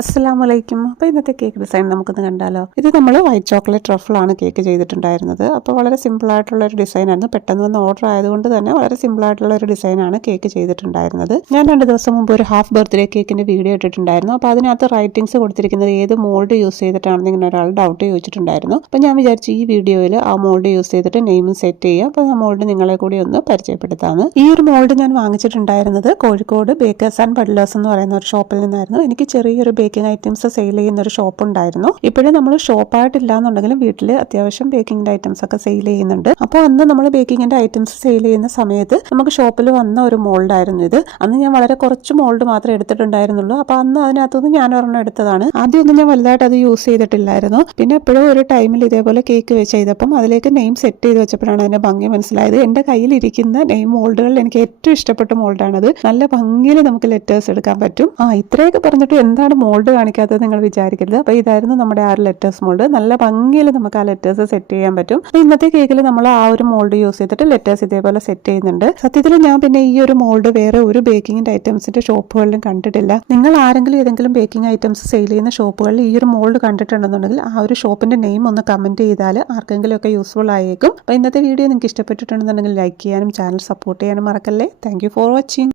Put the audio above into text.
അസ്സലാമലൈക്കും. അപ്പോൾ ഇന്നത്തെ കേക്ക് ഡിസൈൻ നമുക്കൊന്ന് കണ്ടാലോ. ഇത് നമ്മൾ വൈറ്റ് ചോക്ലേറ്റ് ട്രഫിളാണ് കേക്ക് ചെയ്തിട്ടുണ്ടായിരുന്നത്. അപ്പോൾ വളരെ സിമ്പിളായിട്ടുള്ള ഒരു ഡിസൈനായിരുന്നു. പെട്ടെന്ന് വന്ന് ഓർഡർ ആയതുകൊണ്ട് തന്നെ വളരെ സിമ്പിളായിട്ടുള്ള ഒരു ഡിസൈനാണ് കേക്ക് ചെയ്തിട്ടുണ്ടായിരുന്നത്. ഞാൻ 2 ദിവസം മുമ്പ് ഒരു ഹാഫ് ബർത്ത്ഡേ കേക്കിൻ്റെ വീഡിയോ ഇട്ടിട്ടുണ്ടായിരുന്നു. അപ്പോൾ അതിനകത്ത് റൈറ്റിംഗ്സ് കൊടുത്തിരിക്കുന്നത് ഏത് മോൾഡ് യൂസ് ചെയ്തിട്ടാണെന്ന് ഇങ്ങനെ ഒരാൾ ഡൗട്ട് ചോദിച്ചിട്ടുണ്ടായിരുന്നു. അപ്പോൾ ഞാൻ വിചാരിച്ചു ഈ വീഡിയോയിൽ ആ മോൾഡ് യൂസ് ചെയ്തിട്ട് നെയിം സെറ്റ് ചെയ്യുക. അപ്പോൾ ആ മോൾഡ് നിങ്ങളെ കൂടി ഒന്ന് പരിചയപ്പെടുത്താമെന്ന്. ഈ ഒരു മോൾഡ് ഞാൻ വാങ്ങിച്ചിട്ടുണ്ടായിരുന്നത് കോഴിക്കോട് ബേക്കേഴ്സ് ആൻഡ് ബട്ട്ലേഴ്സ് എന്ന് പറയുന്ന ഒരു ഷോപ്പിൽ നിന്നായിരുന്നു. എനിക്ക് ചെറിയൊരു ബേക്കിംഗ് ഐറ്റംസ് സെയിൽ ചെയ്യുന്ന ഒരു ഷോപ്പ് ഉണ്ടായിരുന്നു. ഇപ്പോഴും നമ്മൾ ഷോപ്പായിട്ടില്ല എന്നുണ്ടെങ്കിലും വീട്ടിൽ അത്യാവശ്യം ബേക്കിംഗ് ഐറ്റംസ് ഒക്കെ സെയിൽ ചെയ്യുന്നുണ്ട്. അപ്പോൾ അന്ന് നമ്മൾ ബേക്കിങ്ങിന്റെ ഐറ്റംസ് സെയിൽ ചെയ്യുന്ന സമയത്ത് നമുക്ക് ഷോപ്പിൽ വന്ന ഒരു മോൾഡ് ആയിരുന്നു ഇത്. അന്ന് ഞാൻ വളരെ കുറച്ച് മോൾഡ് മാത്രമേ എടുത്തിട്ടുണ്ടായിരുന്നുള്ളൂ. അപ്പോൾ അന്ന് അതിനകത്തുനിന്ന് ഞാൻ ഒരെണ്ണം എടുത്തതാണ്. ആദ്യമൊന്നും ഞാൻ വലുതായിട്ട് അത് യൂസ് ചെയ്തിട്ടില്ലായിരുന്നു. പിന്നെ എപ്പോഴും ഒരു ടൈമിൽ ഇതേപോലെ കേക്ക് ചെയ്തപ്പം അതിലേക്ക് നെയിം സെറ്റ് ചെയ്ത് വെച്ചപ്പോഴാണ് അതിന്റെ ഭംഗി മനസ്സിലായത്. എന്റെ കയ്യിലിരിക്കുന്ന നെയിം മോൾഡുകളിൽ എനിക്ക് ഏറ്റവും ഇഷ്ടപ്പെട്ട മോൾഡാണത്. നല്ല ഭംഗിയിൽ നമുക്ക് ലെറ്റേഴ്സ് എടുക്കാൻ പറ്റും. ഇത്രയൊക്കെ പറഞ്ഞിട്ട് എന്താണ് മോൾഡ് കാണിക്കാത്തത് നിങ്ങൾ വിചാരിക്കരുത്. അപ്പോൾ ഇതായിരുന്നു നമ്മുടെ ആ ഒരു ലെറ്റേഴ്സ് മോൾഡ്. നല്ല ഭംഗിയിൽ നമുക്ക് ആ ലെറ്റേഴ്സ് സെറ്റ് ചെയ്യാൻ പറ്റും. അപ്പോൾ ഇന്നത്തെ കേക്കിൽ നമ്മൾ ആ ഒരു മോൾഡ് യൂസ് ചെയ്തിട്ട് ലെറ്റേഴ്സ് ഇതേപോലെ സെറ്റ് ചെയ്യുന്നുണ്ട്. സത്യത്തിൽ ഞാൻ പിന്നെ ഈ ഒരു മോൾഡ് വേറെ ഒരു ബേക്കിംഗ് ഐറ്റംസിന്റെ ഷോപ്പുകളിലും കണ്ടിട്ടില്ല. നിങ്ങൾ ആരെങ്കിലും ഏതെങ്കിലും ബേക്കിംഗ് ഐറ്റംസ് സെയിൽ ചെയ്യുന്ന ഷോപ്പുകളിൽ ഈ ഒരു മോൾഡ് കണ്ടിട്ടുണ്ടെന്നുണ്ടെങ്കിൽ ആ ഒരു ഷോപ്പിന്റെ നെയിം ഒന്ന് കമന്റ് ചെയ്താൽ ആർക്കെങ്കിലും ഒക്കെ യൂസ്ഫുൾ ആയേക്കും. അപ്പോൾ ഇന്നത്തെ വീഡിയോ നിങ്ങൾക്ക് ഇഷ്ടപ്പെട്ടിട്ടുണ്ടെന്നുണ്ടെങ്കിൽ ലൈക്ക് ചെയ്യാനും ചാനൽ സപ്പോർട്ട് ചെയ്യാനും മറക്കല്ലേ. Thank you for watching.